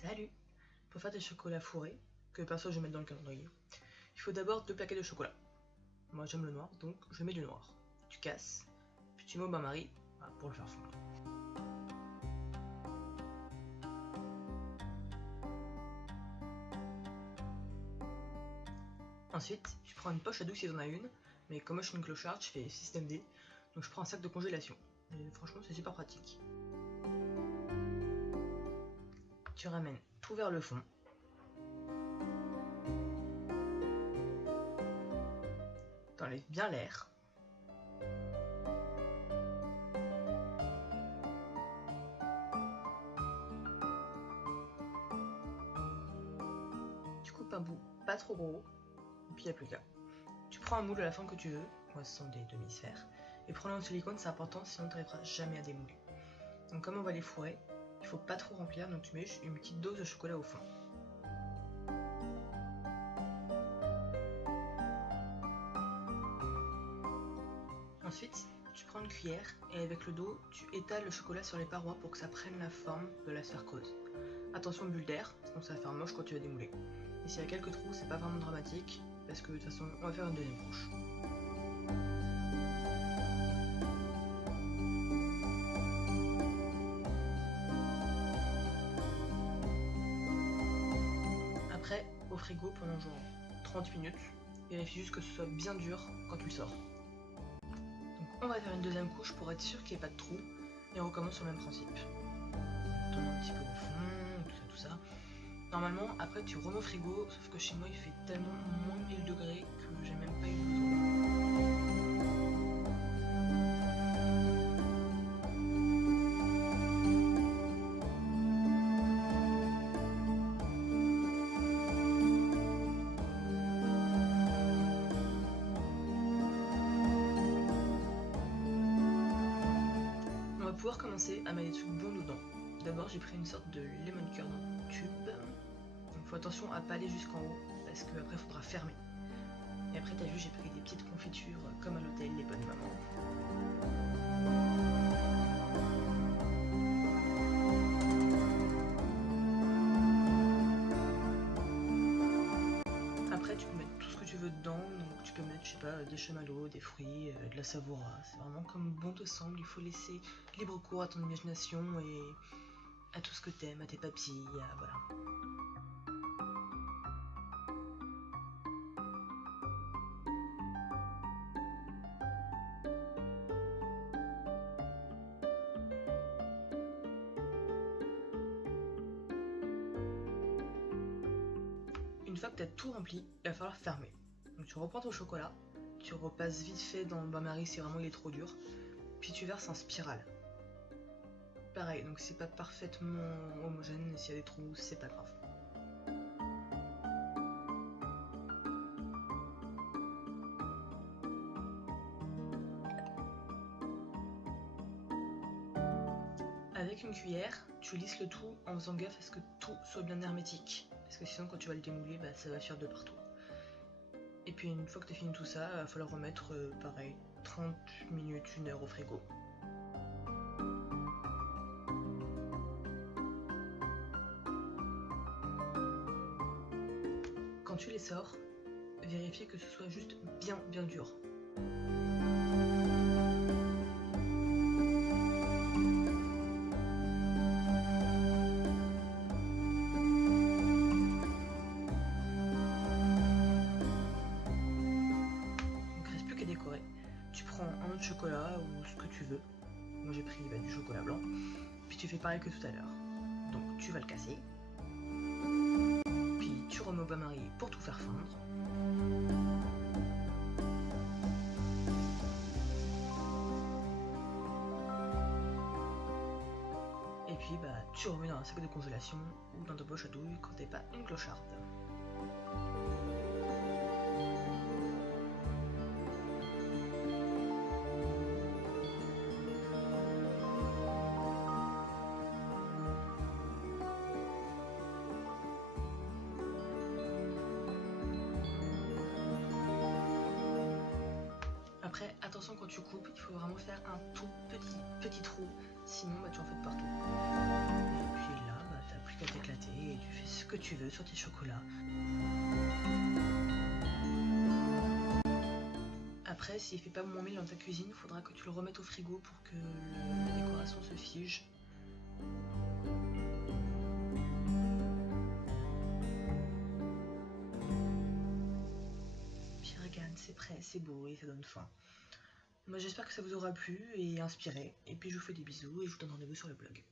Salut! Pour faire des chocolats fourrés, que perso je vais mettre dans le calendrier, il faut d'abord 2 plaquettes de chocolat. Moi j'aime le noir, donc je mets du noir. Tu casses, puis tu mets au bain-marie pour le faire fondre. Ensuite, tu prends une poche à douille si t'en as une, mais comme moi je suis une clocharde, je fais système D, donc je prends un sac de congélation. Et franchement c'est super pratique. Tu ramènes tout vers le fond. T'enlèves bien l'air. Tu coupes un bout pas trop gros, et puis il n'y a plus qu'à. Tu prends un moule de la forme que tu veux, moi ce sont des demi-sphères, et prends-le en silicone, c'est important, sinon tu n'arriveras jamais à démouler. Donc comme on va les fourrer, il faut pas trop remplir, donc tu mets juste une petite dose de chocolat au fond. Ensuite, tu prends une cuillère et avec le dos, tu étales le chocolat sur les parois pour que ça prenne la forme de la sphère creuse. Attention bulle d'air, sinon ça va faire moche quand tu vas démouler. Et s'il y a quelques trous, c'est pas vraiment dramatique, parce que de toute façon, on va faire une deuxième couche. Après, au frigo pendant genre 30 minutes, vérifie juste que ce soit bien dur quand tu le sors. Donc on va faire une deuxième couche pour être sûr qu'il n'y ait pas de trous, et on recommence sur le même principe. Tourne un petit peu au fond, tout ça. Normalement, après tu remets au frigo, sauf que chez moi il fait tellement moins de 1000 degrés que j'ai même pas eu besoin. On va pouvoir commencer à mettre des trucs bons dedans. D'abord j'ai pris une sorte de lemon curd en tube. Donc faut attention à pas aller jusqu'en haut, parce qu'après il faudra fermer. Et après t'as vu, j'ai pris des petites confitures comme à l'hôtel, les bonnes mamans. Après tu peux mettre tout ce que tu veux dedans, donc tu peux mettre, je sais pas, des chamallows, des fruits, de la savoura. C'est vraiment comme bon te semble, il faut laisser libre cours à ton imagination et à tout ce que t'aimes, à tes papilles, voilà. Une fois que tu as tout rempli, il va falloir fermer. Donc tu reprends ton chocolat, tu repasses vite fait dans le bain-marie si vraiment il est trop dur, puis tu verses en spirale. Pareil, donc c'est pas parfaitement homogène, s'il y a des trous, c'est pas grave. Avec une cuillère, tu lisses le tout en faisant gaffe à ce que tout soit bien hermétique, parce que sinon quand tu vas le démouler, ça va fuir de partout. Et puis une fois que tu as fini tout ça, il va falloir remettre pareil 30 minutes, 1 heure au frigo. Quand tu les sors, vérifie que ce soit juste bien dur. Tu prends un autre chocolat ou ce que tu veux. Moi j'ai pris du chocolat blanc. Puis tu fais pareil que tout à l'heure. Donc tu vas le casser. Puis tu remets au bain-marie pour tout faire fondre. Et puis tu remets dans un sac de congélation ou dans ta poche à douille quand t'es pas une clocharde. Après, attention quand tu coupes, il faut vraiment faire un tout petit trou, sinon tu en fais de partout. Et puis là, t'as plus qu'à t'éclater et que tu veux sur tes chocolats. Après, s'il fait pas moins 1000 dans ta cuisine, il faudra que tu le remettes au frigo pour que la décoration se fige. Puis regarde, c'est prêt, c'est beau et ça donne faim. Moi j'espère que ça vous aura plu et inspiré. Et puis je vous fais des bisous et je vous donne rendez-vous sur le blog.